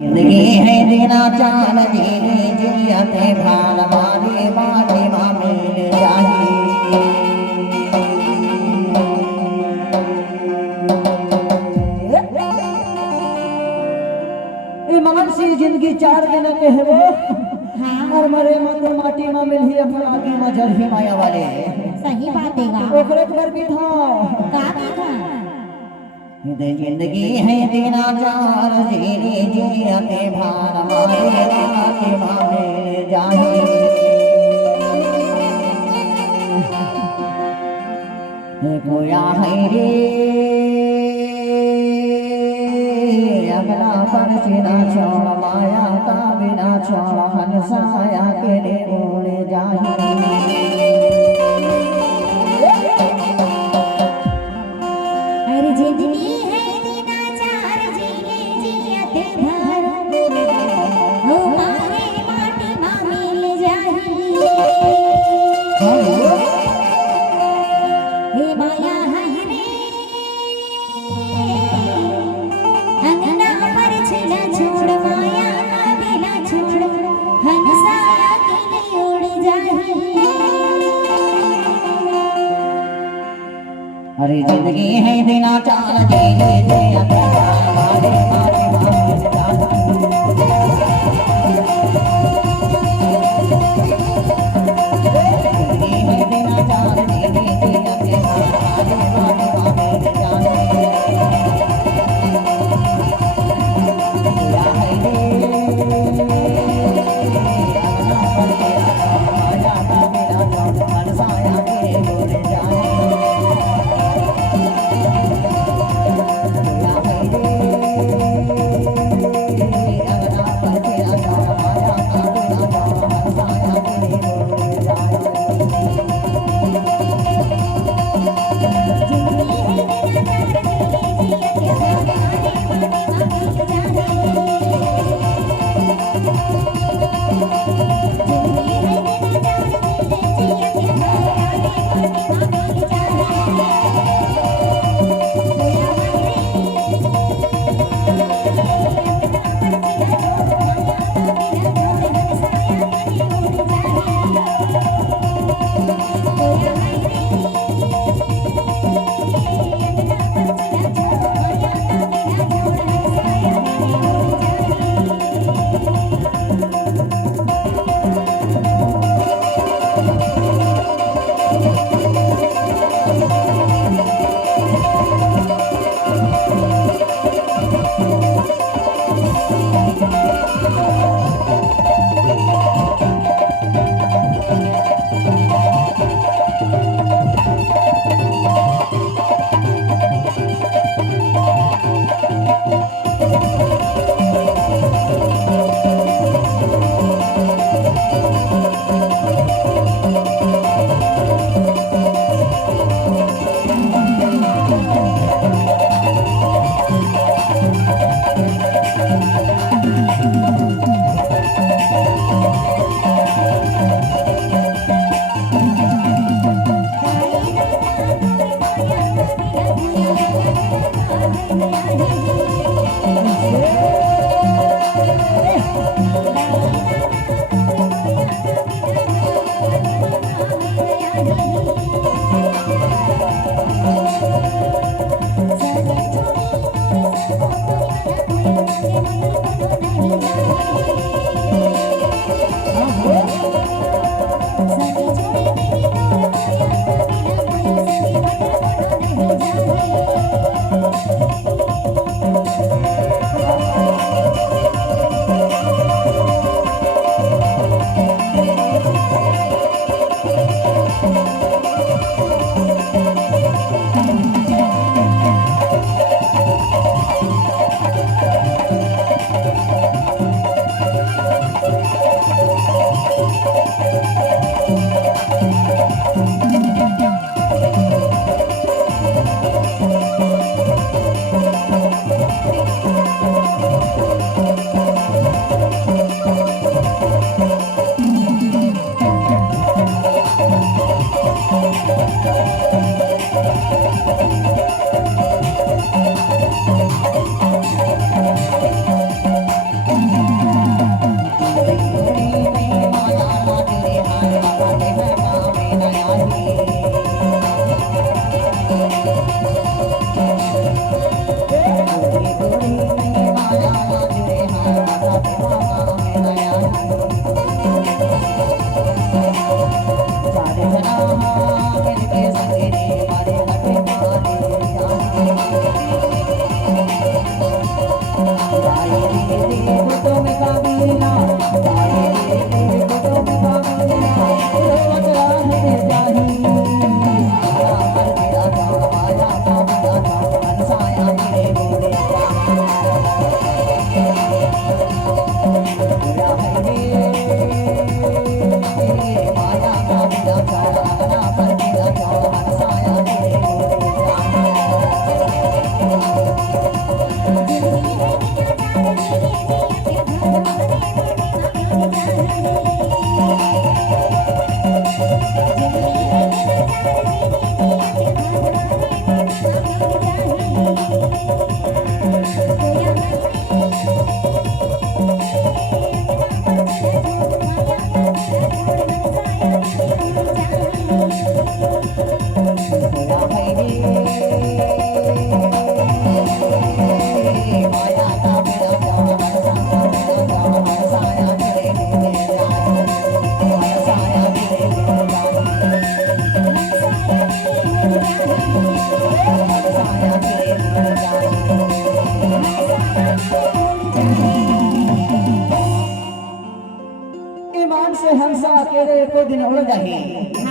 जिंदगी है देना चाल जीने जियते भाल मारे मारे मिल जाही ईमान सी जिंदगी चार दिन के हेबो और मरे मत माटी में मिलही अपन आगे में जरही माया वाले सही बात है ओकरे पर भी था का था जिंदगी है देना चाल जीने जियते भाल मारे मारे मिल जाही गोया है रे अगला पर सिना छोड़ माया का बिना छोड़ हंसाया के रे बोले जाही अरे जिंदगी है बिना चार जीने जियते भर हो मारे माटी में मिल जाही हे माया है रे अंगना पर छिला छोड़ माया का बिना छोड़ हंसाया के लिए उड़ जाही अरे जिंदगी है बिना चाल जीने जियते मारे मारे मिल जिंदगी है बिना चाल जीने जियते मारे मारे मिल देखो तुम कबीला जाए देखो तुम कबीला रोवत राहे जाही माया पर बिना छोड़ माया का बिना छोड़ हंसाया मेरे बोले पूरा है माया का बिना छोड़ अगना पर बिना छोड़ हंसाया मेरे ईमान से हंसा अकेले को दिन उड़ जाही।